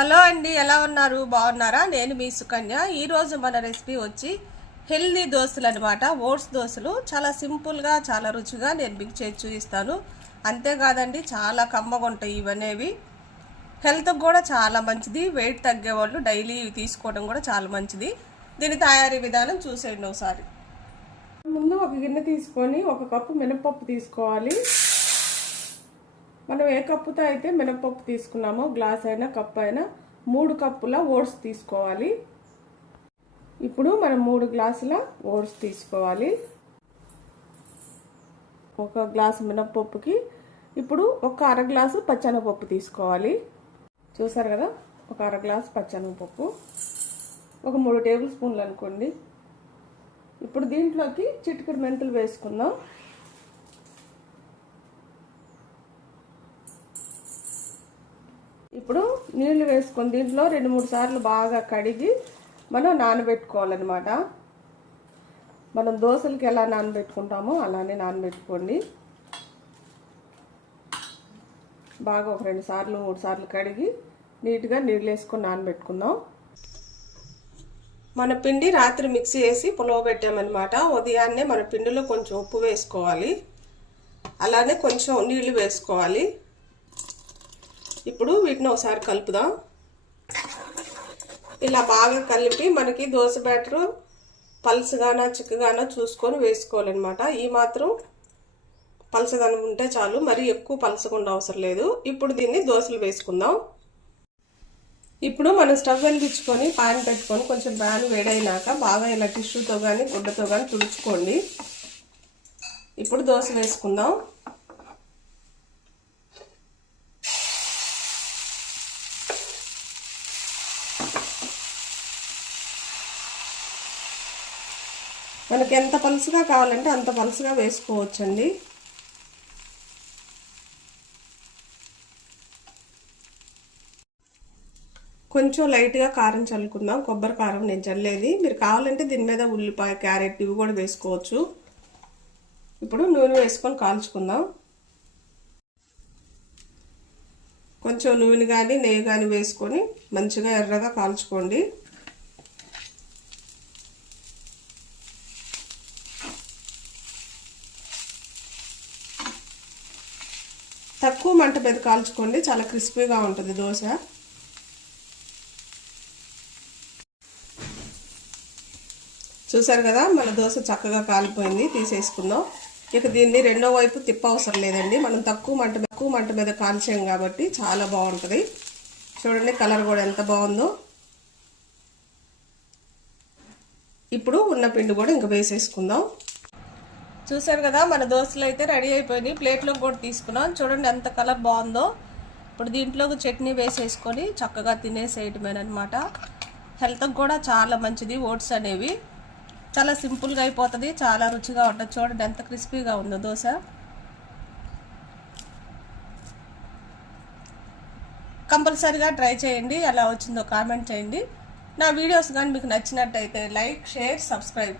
Hello అండి, ఎలా ఉన్నారు? బాగున్నారా? నేను మీ సుకన్య. ఈరోజు మన రెసిపీ వచ్చి హెల్దీ దోశలు అనమాట. ఓట్స్ దోశలు చాలా సింపుల్గా చాలా రుచిగా నేను మీకు చేసి చూపిస్తాను. అంతేకాదండి, చాలా కమ్మగా ఉంటాయి ఇవనేవి. హెల్త్కి కూడా చాలా మంచిది. వెయిట్ తగ్గేవాళ్ళు డైలీ తీసుకోవడం కూడా చాలా మంచిది. దీని తయారీ విధానం చూసేయండి ఒకసారి. ముందు ఒక గిన్నె తీసుకొని 1 కప్పు మినపప్పు తీసుకోవాలి. మనం ఏ కప్పుతో అయితే మినపప్పు తీసుకున్నామో, గ్లాస్ అయినా కప్ అయినా 3 కప్పుల ఓట్స్ తీసుకోవాలి. ఇప్పుడు మనం 3 గ్లాసుల ఓట్స్ తీసుకోవాలి. 1 గ్లాసు మినపప్పుకి ఇప్పుడు 1 అర గ్లాసు పచ్చెనగపప్పు తీసుకోవాలి. చూసారు కదా, 1 అర గ్లాసు పచ్చెనగపప్పు, ఒక 3 టేబుల్ స్పూన్లు అనుకోండి. ఇప్పుడు దీంట్లోకి చిటికెడు మెంతులు వేసుకుందాం. ఇప్పుడు నీళ్లు వేసుకొని దీంట్లో 2-3 సార్లు బాగా కడిగి మనం నానబెట్టుకోవాలన్నమాట. మనం దోశలకి ఎలా నానబెట్టుకుంటామో అలానే నానబెట్టుకోండి. బాగా ఒక 2 సార్లు 3 సార్లు కడిగి నీట్గా నీళ్ళు వేసుకొని నానబెట్టుకుందాం. మన పిండి రాత్రి మిక్సీ వేసి పులవబెట్టామన్నమాట. ఉదయాన్నే మన పిండిలో కొంచెం ఉప్పు వేసుకోవాలి, అలానే కొంచెం నీళ్లు వేసుకోవాలి. ఇప్పుడు వీటిని ఒకసారి కలుపుదాం. ఇలా బాగా కలిపి మనకి దోశ బ్యాటరు పల్సగానో చిక్కగానో చూసుకొని వేసుకోవాలన్నమాట. ఈ మాత్రం పలసగానం ఉంటే చాలు, మరీ ఎక్కువ పలసకుండా అవసరం లేదు. ఇప్పుడు దీన్ని దోశలు వేసుకుందాం. ఇప్పుడు మనం స్టవ్ వెలిగించుకొని పాన్ పెట్టుకొని కొంచెం ప్యాన్ వేడైనాక బాగా ఇలా టిష్యూతో కానీ గుడ్డతో కానీ తుడుచుకోండి. ఇప్పుడు దోశ వేసుకుందాం. మనకి ఎంత పలుసుగా కావాలంటే అంత పలుసుగా వేసుకోవచ్చండి. కొంచెం లైట్గా కారం చల్లుకుందాం. కొబ్బరి కారం నేను చల్లేది. మీరు కావాలంటే దీని మీద ఉల్లిపాయ, క్యారెట్ ఇవి కూడా వేసుకోవచ్చు. ఇప్పుడు నూనె వేసుకొని కాల్చుకుందాం. కొంచెం నూనె కానీ నెయ్యి కానీ వేసుకొని మంచిగా ఎర్రగా కాల్చుకోండి. తక్కువ మంట మీద కాల్చుకోండి, చాలా క్రిస్పీగా ఉంటుంది దోశ. చూసారు కదా, మన దోశ చక్కగా కాలిపోయింది. తీసేసుకుందాం. ఇక దీన్ని రెండో వైపు తిప్ప అవసరం లేదండి. మనం తక్కువ మంట మీద కాల్చాం కాబట్టి చాలా బాగుంటుంది. చూడండి, కలర్ కూడా ఎంత బాగుందో. ఇప్పుడు ఉన్న పిండి కూడా ఇంకా వేసేసుకుందాం. చూసారు కదా, మన దోశలు అయితే రెడీ అయిపోయినాయి. ప్లేట్లోకి కూడా తీసుకున్నాం. చూడండి ఎంత కలర్ బాగుందో. ఇప్పుడు దీంట్లోకి చట్నీ వేసేసుకొని చక్కగా తినేసేయటమేనమాట. హెల్త్కి కూడా చాలా మంచిది. ఓట్స్ అనేవి చాలా సింపుల్గా అయిపోతుంది, చాలా రుచిగా ఉంటుంది. చూడండి ఎంత క్రిస్పీగా ఉందో దోశ. కంపల్సరీగా ట్రై చేయండి. ఎలా వచ్చిందో కామెంట్ చేయండి. నా వీడియోస్ కానీ మీకు నచ్చినట్టయితే లైక్, షేర్, సబ్స్క్రైబ్.